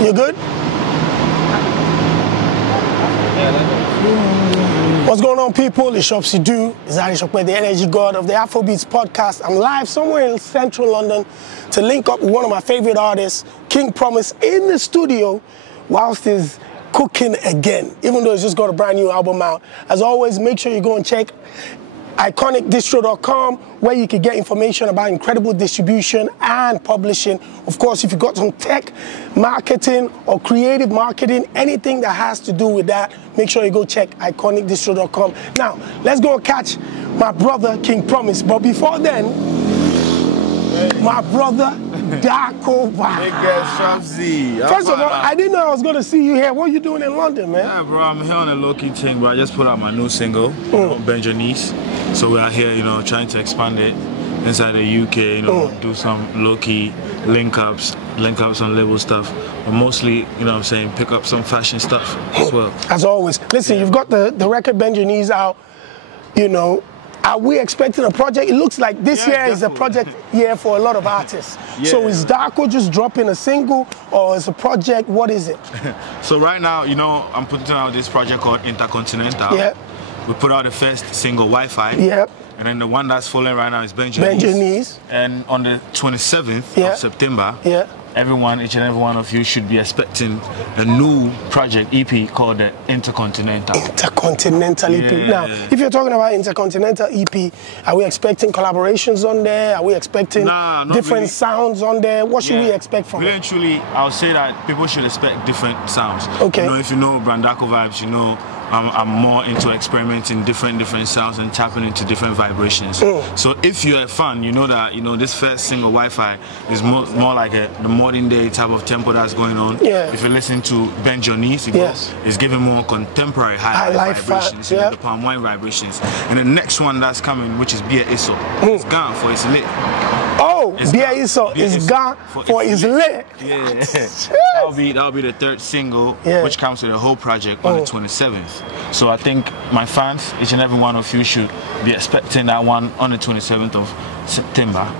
You good? What's going on, people? It's Shopsy Do. It's Ali Shopway, the energy god of the Afrobeats podcast. I'm live somewhere in central London to link up with one of my favorite artists, King Promise, in the studio whilst he's cooking again, even though he's just got a brand new album out. As always, make sure you go and check iconicdistro.com, where you can get information about incredible distribution and publishing. Of course, if you've got some tech, marketing, or creative marketing, anything that has to do with that, make sure you go check iconicdistro.com. Now, let's go and catch my brother, King Promise. But before then, my brother, Darkovibes. First of all, I didn't know I was going to see you here. What are you doing in London, man? Yeah, bro, I'm here on a low-key thing, bro. I just put out my new single, Bend Your Knees. So we are here, you know, trying to expand it inside the UK, you know, do some low-key link-ups on label stuff. But mostly, you know what I'm saying, pick up some fashion stuff as well. As always. Listen, you've got the record Bend Your Knees out, you know. Are we expecting a project? It looks like this year is a project year for a lot of artists. So is Darko just dropping a single, or is a project? What is it? So right now, you know, I'm putting out this project called Intercontinental. Yeah. We put out the first single, Wi-Fi. Yeah. And then the one that's following right now is Bend Your Knees. And on the 27th of September, everyone, each and every one of you should be expecting a new project EP called the Intercontinental. Intercontinental EP. Now, if you're talking about Intercontinental EP, are we expecting collaborations on there? Are we expecting different sounds on there? What should we expect from it? Really and truly, I'll say that people should expect different sounds. Okay. You know, if you know Darkovibes, you know I'm more into experimenting different sounds and tapping into different vibrations. So if you're a fan, you know that this first single Wi-Fi is more like the modern day type of tempo that's going on. If you listen to Bend Your Knees, it's giving more contemporary high vibrations, the palm wine vibrations. And the next one that's coming, which is Bia Iso, it's gone for its lit. Oh, Bia Iso is gone for its lit. Yeah. That'll be the third single, which comes with the whole project on the 27th. So I think my fans, each and every one of you, should be expecting that one on the 27th of September.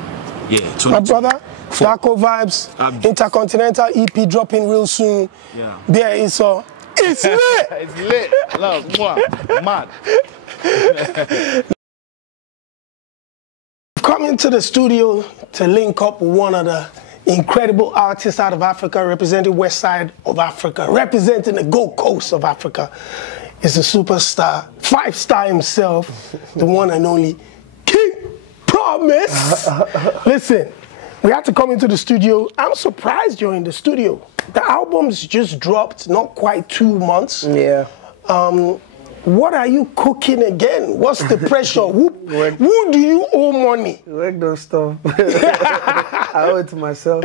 My brother, Darkovibes, Intercontinental EP dropping real soon. Bia Iso, it's lit. It's lit. Love, mad. Coming to the studio to link up with one of the incredible artists out of Africa, representing West Side of Africa, representing the Gold Coast of Africa, is a superstar, 5-star himself, the one and only King Promise. Listen, we had to come into the studio. I'm surprised you're in the studio. The album's just dropped, not quite 2 months. What are you cooking again? What's the pressure? Who do you owe money? Work don't stop. I owe it to myself.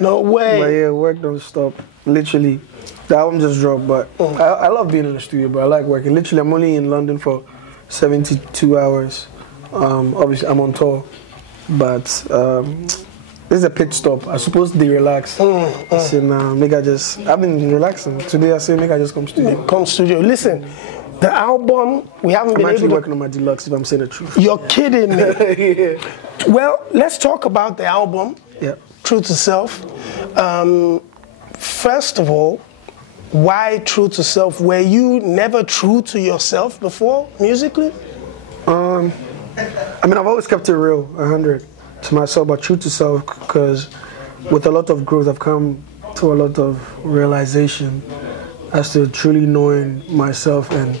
No way. But yeah, work don't stop. Literally. The album just dropped, but I love being in the studio, but I like working. Literally, I'm only in London for 72 hours. Obviously, I'm on tour, but this is a pit stop. I'm supposed to relax. So now, I've been relaxing. Today I say, I just come studio. Come studio. Listen. The album, we haven't been able to... I'm actually working on my deluxe, if I'm saying the truth. You're kidding me. Well, let's talk about the album, True to Self. First of all, why True to Self? Were you never true to yourself before, musically? I mean, I've always kept it real, 100, to myself, but true to self, because with a lot of growth, I've come to a lot of realization as to truly knowing myself and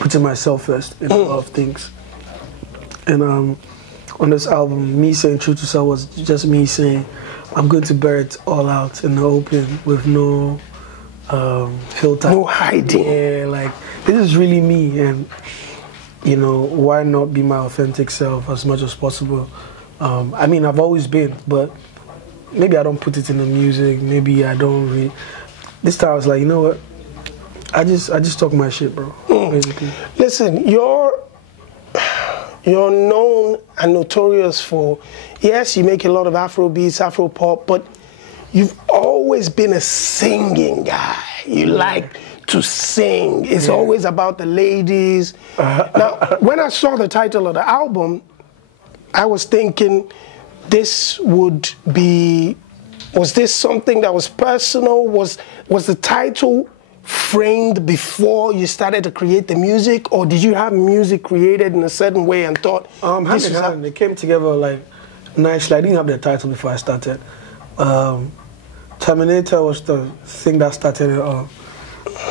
putting myself first in a lot of things. And on this album, me saying True to Self was just me saying, I'm going to bear it all out in the open with no filter. No hiding. Yeah, like, this is really me, and, you know, why not be my authentic self as much as possible? I mean, I've always been, but maybe I don't put it in the music, maybe I don't really... This time I was like, you know what? I just talk my shit, bro. Basically. Listen, you're known and notorious for, yes, you make a lot of Afrobeats, Afropop, but you've always been a singing guy. You like to sing. It's always about the ladies. Now, when I saw the title of the album, I was thinking this would be Was this something that was personal? Was the title framed before you started to create the music, or did you have music created in a certain way and thought hand in hand, they came together like nicely. I didn't have the title before I started. Terminator was the thing that started it all.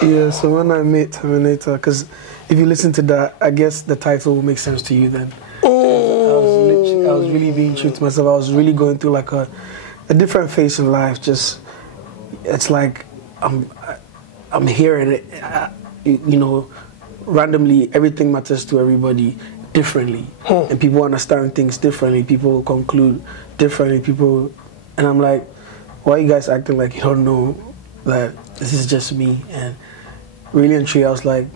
Yeah, so when I made Terminator, because if you listen to that, I guess the title will make sense to you then. I was really being true to myself. I was really going through like a different phase in life. Just, it's like I'm hearing it, you know, randomly. Everything matters to everybody differently, and people understand things differently. People conclude differently. And I'm like, why are you guys acting like you don't know that this is just me? And really and truly, I was like,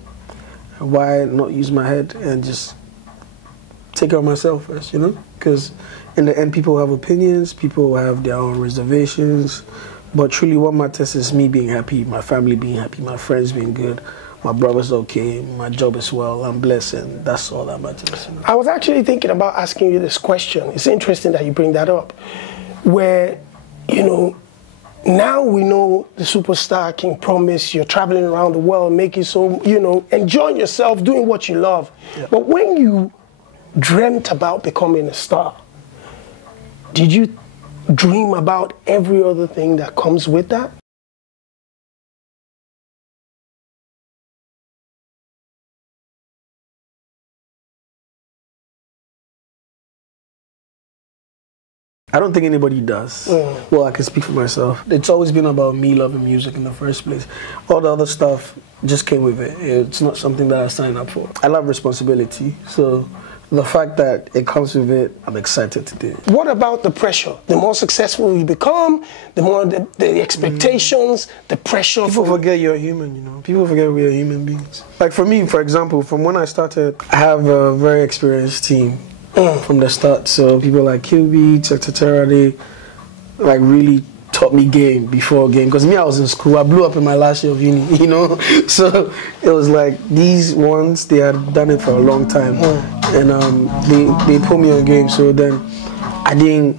why not use my head and just take care of myself first, you know? Because in the end, people have opinions, people have their own reservations, but truly what matters is me being happy, my family being happy, my friends being good, my brother's okay, my job is well, I'm blessed, and that's all that matters. You know? I was actually thinking about asking you this question. It's interesting that you bring that up, where, you know, now we know the superstar King Promise, you're traveling around the world, making so, you know, enjoying yourself, doing what you love. Yeah. But when you dreamt about becoming a star, did you dream about every other thing that comes with that? I don't think anybody does. Well, I can speak for myself. It's always been about me loving music in the first place. All the other stuff just came with it. It's not something that I signed up for. I love responsibility, so the fact that it comes with it, I'm excited to do it. What about the pressure? The more successful you become, the more the expectations, the pressure. People forget you're human, you know. People forget we are human beings. Like for me, for example, from when I started, I have a very experienced team. From the start, so people like Afrobeats, etc. They like really taught me game before game. Because me, I was in school, I blew up in my last year of uni, you know. So it was like these ones, they had done it for a long time, and they put me on game. So then I didn't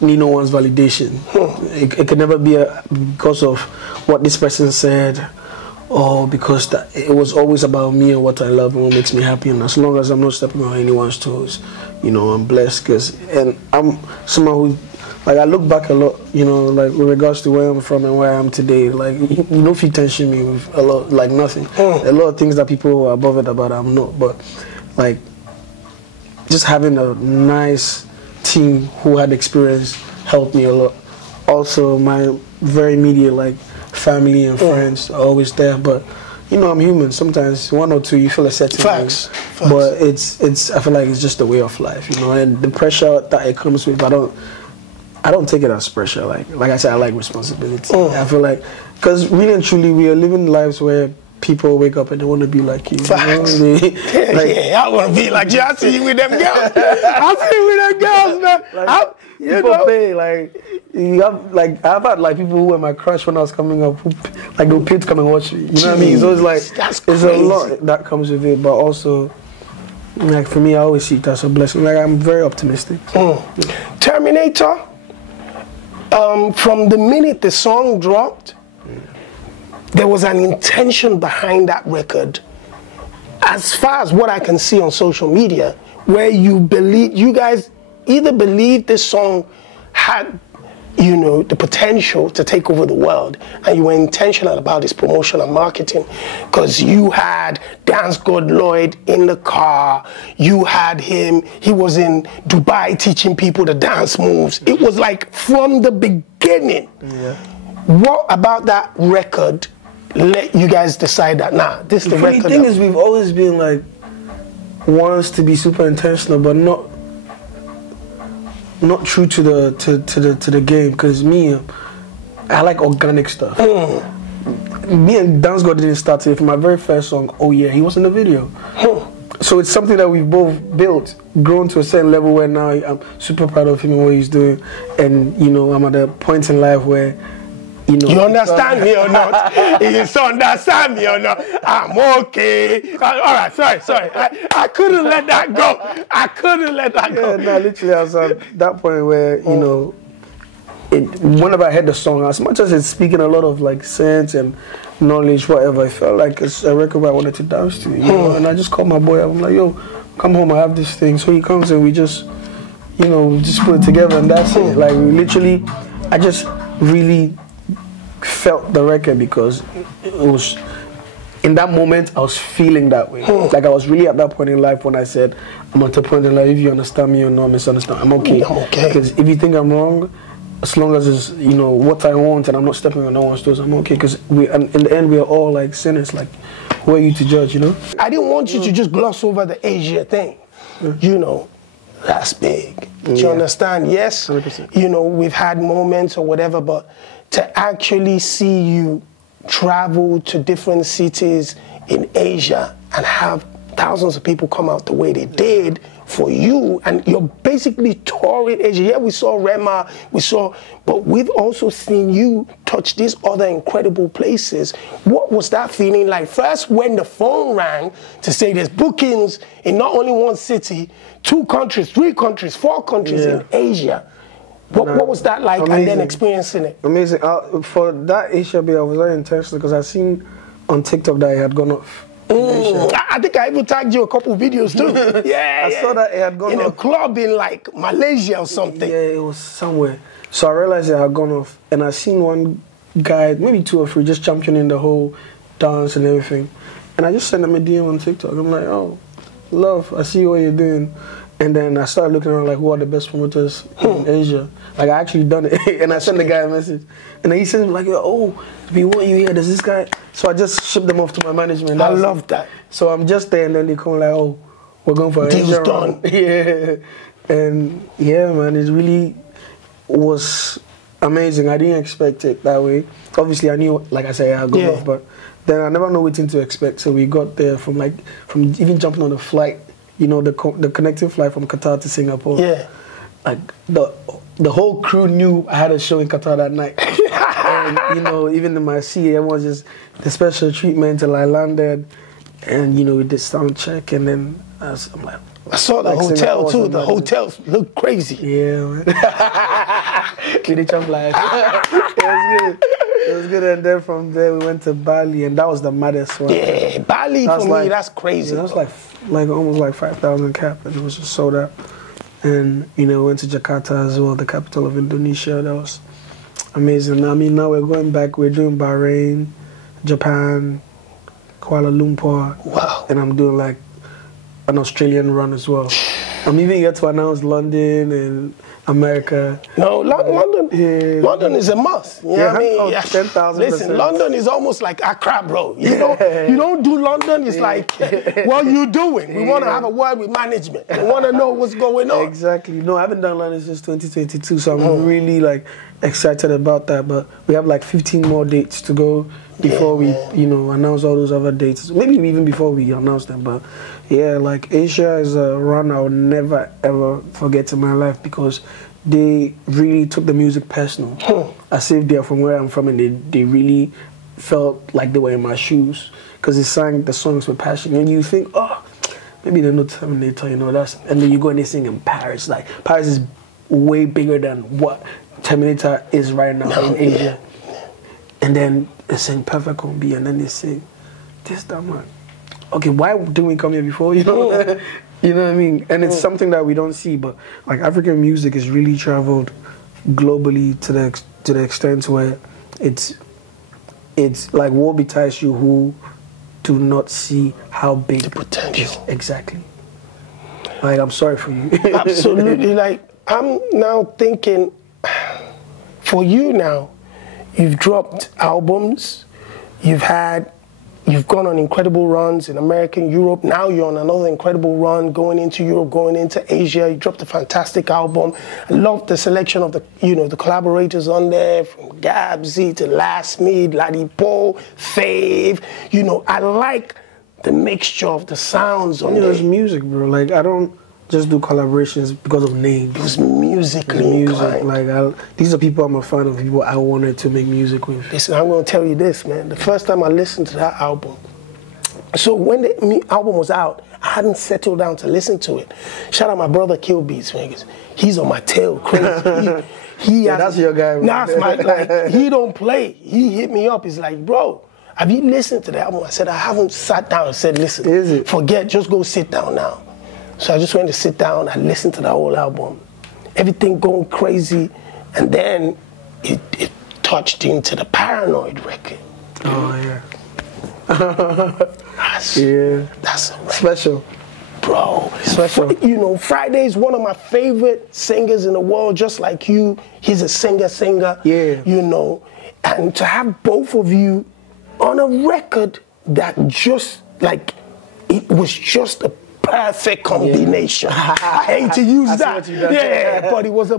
need no one's validation. It could never be because of what this person said. Or because it was always about me and what I love and what makes me happy, and as long as I'm not stepping on anyone's toes, you know, I'm blessed. And I'm someone who, like, I look back a lot, you know, like with regards to where I'm from and where I am today. Like, you know, if you tension me with a lot, like nothing. A lot of things that people are bothered about, I'm not. But like, just having a nice team who had experience helped me a lot. Also, my very immediate, like, family and friends are always there, but you know, I'm human. Sometimes one or two you feel a certain Facts. But it's I feel like it's just a way of life, you know. And the pressure that it comes with, I don't take it as pressure. Like I said, I like responsibility. I feel like, because really and truly, we are living lives where people wake up and they want to be like you. Facts. You know? Yeah, I want to be like you. I see you with them girls. I see you with them girls, man. Like, people pay, like, you have, like, I've had like people who were my crush when I was coming up, who, like, they'll pay to come and watch me. You know what I mean? So it's like, there's a lot that comes with it, but also, like, for me, I always see it as a blessing. Like, I'm very optimistic. Terminator, from the minute the song dropped, there was an intention behind that record, as far as what I can see on social media, where you guys either believed this song had, you know, the potential to take over the world, and you were intentional about its promotion and marketing, because you had Dance God Lloyd in the car, you had him, he was in Dubai teaching people the dance moves. It was like from the beginning. Yeah. What about that record let you guys decide that, nah, this is the record? The thing is, we've always been like ones to be super intentional, but not true to the game. Because me, I like organic stuff. Me and Dance God didn't start today. For my very first song, Oh Yeah, he was in the video. So it's something that we've both built, grown to a certain level where now I'm super proud of him and what he's doing. And you know, I'm at a point in life where, you know, you understand me or not? You understand me or not? I'm okay. All right, sorry. I couldn't let that go. I couldn't let that go. Yeah, no, literally, I was at that point where, you know, whenever I heard the song, as much as it's speaking a lot of like sense and knowledge, whatever, it felt like it's a record I wanted to dance to, you know? And I just called my boy. I'm like, yo, come home, I have this thing. So he comes and we just, you know, just put it together, and that's it. Like, we literally, I just really felt the record because it was, in that moment, I was feeling that way. Like, I was really at that point in life when I said, I'm at a point in life, if you understand me or not misunderstand, I'm okay. I'm okay. Because if you think I'm wrong, as long as it's, you know, what I want and I'm not stepping on no one's toes, I'm okay. Because in the end, we are all like sinners. Like, who are you to judge, you know? I didn't want you to just gloss over the Asia thing. You know, that's big. Do you understand? Yes, 100%. you know, we've had moments or whatever, but to actually see you travel to different cities in Asia and have thousands of people come out the way they did for you, and you're basically touring Asia. Yeah, we saw Rema, but we've also seen you touch these other incredible places. What was that feeling like? First, when the phone rang to say there's bookings in not only one city, 2 countries, 3 countries, 4 countries in Asia. What was that like? Amazing. And then experiencing it? Amazing. For that Asia bit, I was very intentional because I seen on TikTok that it had gone off. I think I even tagged you a couple videos too. Yeah, I saw that it had gone in off. a club in like Malaysia or something. Yeah, it was somewhere. So I realized it had gone off, and I seen one guy, maybe 2 or 3, just championing the whole dance and everything. And I just sent him a DM on TikTok. I'm like, oh, love, I see what you're doing. And then I started looking around like, who are the best promoters in Asia? Like, I actually done it. And I sent the guy a message. And then he said, like, oh, we want you here. There's this guy. So I just shipped them off to my management. I love that. So I'm just there, and then they come like, oh, we're going for Asia. Deal's done. Yeah. And yeah, man, it really was amazing. I didn't expect it that way. Obviously, I knew, like I said, I'd go off, but then I never know what to expect. So we got there from even jumping on the flight. You know, the connecting flight from Qatar to Singapore. Yeah. Like, the whole crew knew I had a show in Qatar that night. And, you know, even in my seat, everyone just, the special treatment till I landed. And, you know, we did sound check, and then I'm like... I saw the hotel, too. The hotel looked crazy. Yeah, man. We did jump live. It was good. It was good, and then from there we went to Bali, and that was the maddest one. Yeah, Bali for me, that's crazy. Yeah, that was like almost like 5,000 cap, and it was just sold out. And you know, went to Jakarta as well, the capital of Indonesia. That was amazing. I mean, now we're going back. We're doing Bahrain, Japan, Kuala Lumpur. Wow. And I'm doing like an Australian run as well. I'm even yet to announce London and America. No, London is a must. You know what I mean? Oh, 10,000%. Listen, London is almost like Accra, bro. You don't do London, it's like, what are you doing? We want to have a word with management. We want to know what's going on. Exactly. No, I haven't done London since 2022, so I'm really like excited about that. But we have like 15 more dates to go before we, you know, announce all those other dates. Maybe even before we announce them. But yeah, like Asia is a run I'll never ever forget in my life because they really took the music personal. As if they're from where I'm from, and they really felt like they were in my shoes because they sang the songs with passion. And you think, oh, maybe they're not Terminator, you know, and then you go and they sing in Paris. Like, Paris is way bigger than what Terminator is right now in Asia. And then they sing Perfect Combi, and then they sing this, that, man. Okay, why didn't we come here before, you know? You know what I mean? And it's something that we don't see, but like African music has really traveled globally to the extent where it's like woe betide you who do not see how big the potential. Exactly. Like, I'm sorry for you. Absolutely. Like, I'm now thinking, for you now, you've dropped albums, you've gone on incredible runs in America and Europe. Now you're on another incredible run going into Europe, going into Asia. You dropped a fantastic album. I love the selection of the collaborators on there, from Gabsy to Last Mead, Ladipo, Fave. You know, I like the mixture of the sounds on there. It's music, bro. Like, I don't just do collaborations because of names. It was musically inclined. Like, these are people I'm a fan of, people I wanted to make music with. Listen, I'm going to tell you this, man. The first time I listened to that album, So when the album was out, I hadn't settled down to listen to it. Shout out my brother Kill Beats, he's on my tail, crazy. Yeah, that's your guy. That's my, like, he don't play. He hit me up. He's like, bro, have you listened to the album? I said, I haven't sat down and said, listen, forget, just go sit down now. So I just went to sit down, I listened to the whole album. Everything going crazy, and then it touched into the Paranoid record. Oh, yeah. That's special. Bro, special. You know, Friday is one of my favorite singers in the world, just like you. He's a singer. Yeah. You know, and to have both of you on a record that just, like, it was just a perfect combination. I hate to use that. Yeah, but it was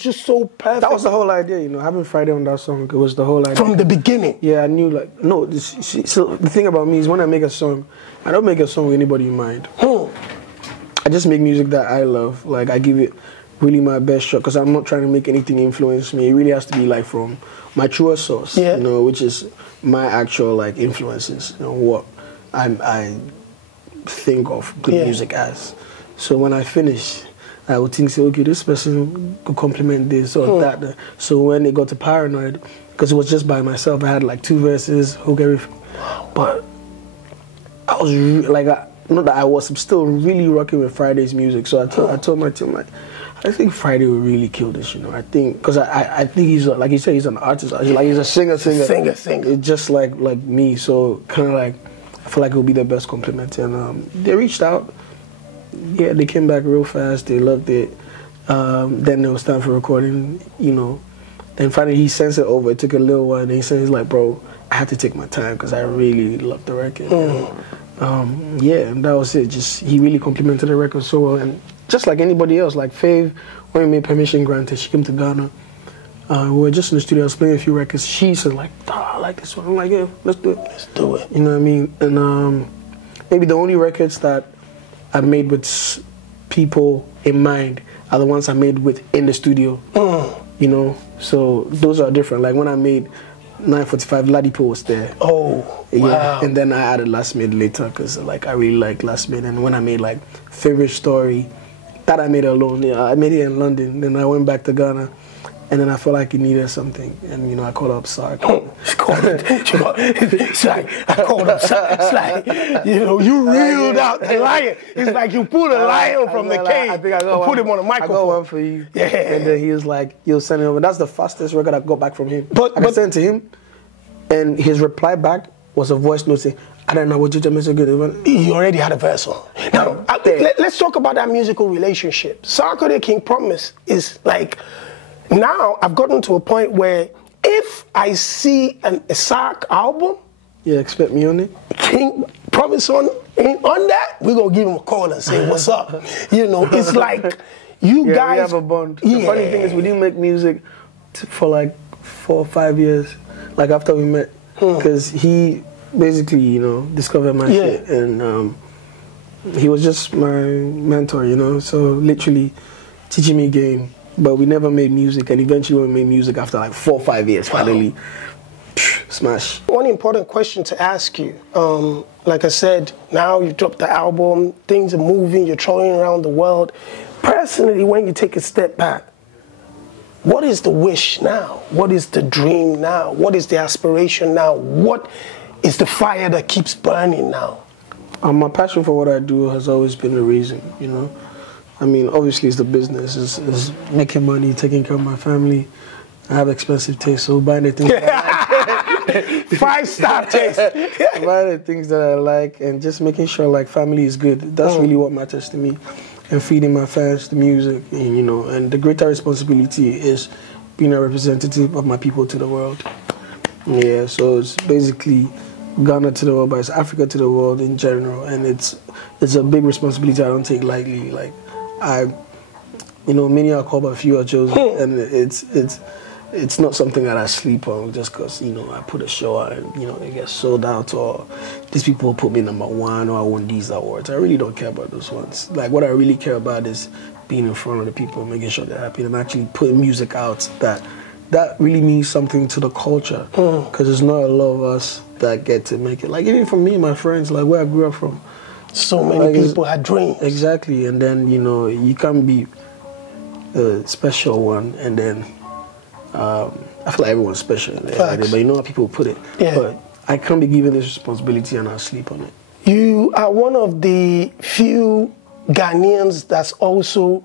just so perfect. That was the whole idea, you know, having Friday on that song. It was the whole idea. From the beginning. Yeah, I knew, like, no, so the thing about me is when I make a song, I don't make a song with anybody in mind. I just make music that I love. Like, I give it really my best shot, because I'm not trying to make anything influence me. It really has to be, like, from my truest source, you know, which is my actual, like, influences, you know, what I think of good music as. So when I finish, I would think, say, okay, this person could complement this or that. So when it got to Paranoid, because it was just by myself, I had like 2 verses, hook, everything. But I was like, not that I was, I'm still really rocking with Friday's music. So I told my team, like, I think Friday will really kill this, you know. I think, because I think he's, like you said, he's an artist. Like, he's a singer. It's just like me. So kind of like, I feel like it will be the best compliment. And they reached out. Yeah, they came back real fast. They loved it. Then it was time for recording, you know. Then finally he sends it over. It took a little while. And he said, he's like, bro, I had to take my time because I really loved the record. And, yeah, and that was it. Just, he really complimented the record so well. And just like anybody else, like Fav, when we made Permission Granted, she came to Ghana. We were just in the studio, I was playing a few records. She said, like, I like this one. I'm like, yeah, let's do it. Let's do it. You know what I mean? And maybe the only records that I made with people in mind are the ones I made with in the studio. You know? So those are different. Like when I made 945, Ladipo was there. Oh, yeah. Wow. And then I added Last Minute later because like I really like Last Minute. And when I made like Favorite Story, that I made alone. Yeah, I made it in London. Then I went back to Ghana. And then I felt like he needed something. And, you know, I called up Sark. It's like, I called him Sark. It's like, you know, you reeled out the lion. It's like you pulled a lion from the cage and put him on a microphone. I got one for you. Yeah. And then he was like, you'll send it over. That's the fastest record I got back from him. I sent it to him. And his reply back was a voice note saying, I don't know what you just good. You already had a verse on. Now, let's talk about that musical relationship. Sarkodie King Promise is like, now I've gotten to a point where if I see a Sark album, expect me on it. King Promise on that, we're gonna give him a call and say what's up. You know, it's like you guys. We have a bond. The funny thing is we didn't make music for like 4 or 5 years, like after we met, because he basically, you know, discovered my shit, and he was just my mentor, you know. So literally teaching me game. But we never made music, and eventually we made music after like 4 or 5 years, finally. Smash. One important question to ask you. Like I said, now you dropped the album, things are moving, you're touring around the world. Personally, when you take a step back, what is the wish now? What is the dream now? What is the aspiration now? What is the fire that keeps burning now? My passion for what I do has always been the reason, you know. I mean, obviously it's the business, it's making money, taking care of my family. I have expensive taste, so buying the things that I like. 5-star taste. Buying the things that I like and just making sure like family is good. That's really what matters to me. And feeding my fans the music, and, you know, and the greater responsibility is being a representative of my people to the world. Yeah, so it's basically Ghana to the world, but it's Africa to the world in general, and it's a big responsibility I don't take lightly. Like, you know, many are called, but few are chosen, and it's not something that I sleep on just because, you know, I put a show out and, you know, it gets sold out, or these people put me #1 or I won these awards. I really don't care about those ones. Like, what I really care about is being in front of the people, making sure they're happy, and actually putting music out that that really means something to the culture, because there's not a lot of us that get to make it. Like even for me, my friends, like where I grew up from, so many people had dreams. Exactly, and then you know you can't be a special one, and then I feel like everyone's special, but you know how people put it. Yeah. But I can't be given this responsibility and I'll sleep on it. You are one of the few Ghanaians that's also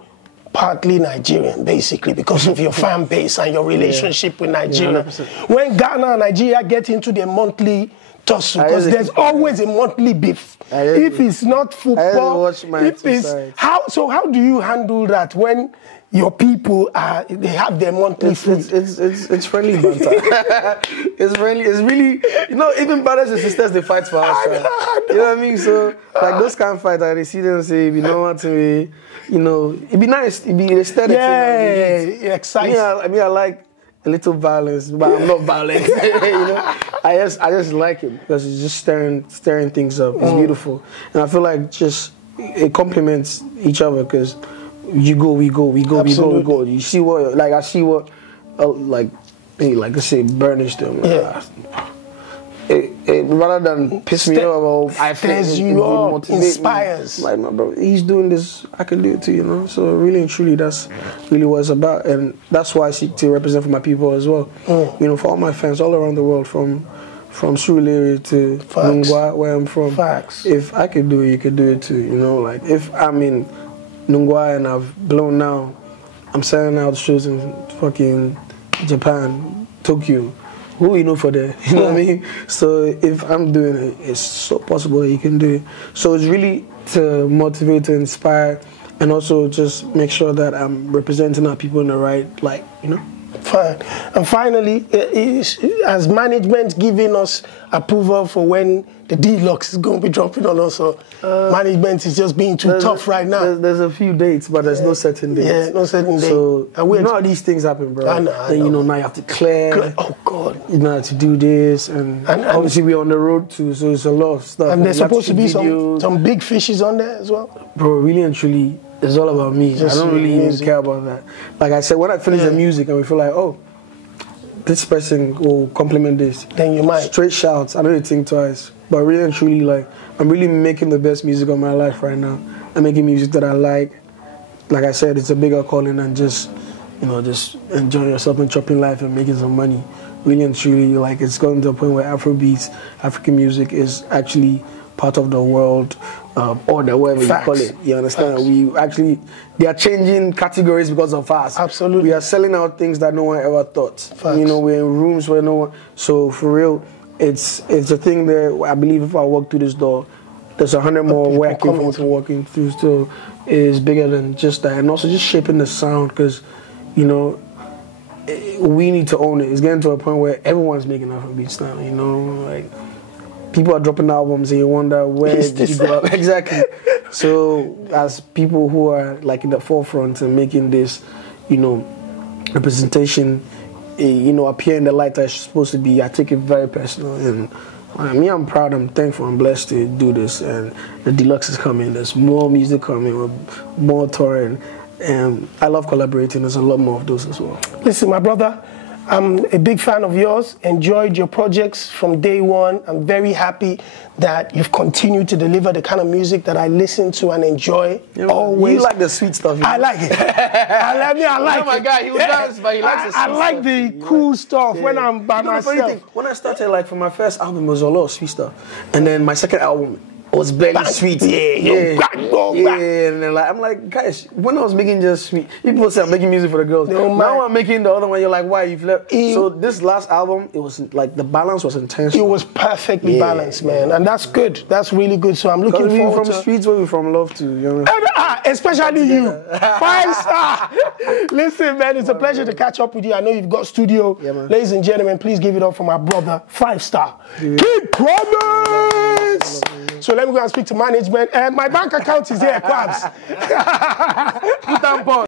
partly Nigerian, basically, because of your fan base and your relationship with Nigeria. When Ghana and Nigeria get into their monthly tussle, because there's always a monthly beef. If it's not football, if it's how do you handle that when your people they have their monthly food? It's friendly banter. It's really, you know, even brothers and sisters, they fight for us. You know what I mean? So like those kind of fights, they see them say, you know what to me, you know, it'd be nice, it'd be aesthetic. Yeah, exciting. I mean, I like a little violence, but I'm not violent. You know, I just like it because it's just stirring things up. It's beautiful, and I feel like just it complements each other because you go, we go. You see what, like I see what, like I say, burnish them. Yeah. It rather than piss me off, I feel you up, inspires. Like my bro, he's doing this, I can do it too, you know. So really and truly, that's really what it's about, and that's why I seek to represent for my people as well. You know, for all my fans all around the world, from Surulere to Nungwa, where I'm from. If I could do it, you could do it too. You know, like if I'm in Nungwa and I've blown now, I'm selling out shows in fucking Japan, Tokyo. Who we know for that? You know what I mean? So if I'm doing it, it's so possible that you can do it. So it's really to motivate, to inspire, and also just make sure that I'm representing our people in the right light, you know? Fine. And finally, has management given us approval for when the deluxe is going to be dropping on us? Or management is just being too tough right now? There's a few dates, but there's no certain dates. Yeah, no certain date. So you know how these things happen, bro. I know. Then you know now you have to clear. Oh God. You know how to do this, and obviously we're on the road too, so it's a lot of stuff. And there's supposed to be some big fishes on there as well. Bro, really and truly, it's all about me. I don't really even care about that. Like I said, when I finish the music and we feel like, oh, this person will compliment this, then you might. Straight shouts. I don't even think twice. But really and truly, like, I'm really making the best music of my life right now. I'm making music that I like. Like I said, it's a bigger calling than just, you know, just enjoying yourself and chopping life and making some money. Really and truly, like, it's gotten to a point where Afrobeats, African music is actually part of the world order, whatever you call it. You understand? We actually, they are changing categories because of us. Absolutely. We are selling out things that no one ever thought. You know, we're in rooms where no one. So for real, it's a thing that I believe if I walk through this door, there's 100 more where I came from walking through. So it's bigger than just that, and also just shaping the sound because, you know, we need to own it. It's getting to a point where everyone's making Afrobeats now. You know, like. People are dropping albums and you wonder where did you go up? Exactly. So as people who are like in the forefront and making this, you know, representation, you know, appear in the light that it's supposed to be, I take it very personal. And I'm proud, I'm thankful, I'm blessed to do this. And the deluxe is coming. There's more music coming, more touring. And I love collaborating. There's a lot more of those as well. Listen, my brother, I'm a big fan of yours, enjoyed your projects from day one. I'm very happy that you've continued to deliver the kind of music that I listen to and enjoy always. You like the sweet stuff. I like it. I like it. My guy, he was dance, but he likes the sweet I like stuff. the cool stuff when I'm by myself. When I started, like, for my first album, it was a lot of sweet stuff. And then my second album, it was barely sweet. And then, like, I'm like, guys, when I was making just sweet, people say I'm making music for the girls. Now I'm making the other one. You're like, why you've left? So this last album, it was like the balance was intense. It was perfectly balanced, man, and that's good. That's really good. So I'm looking forward from streets where we're from love to, you know. Especially you, 5-star. Listen, man, it's a pleasure to catch up with you. I know you've got studio. Ladies and gentlemen, please give it up for my brother, 5-star. Keep promise. So let me go and speak to management. My bank account is here, Quabs. Put on pause.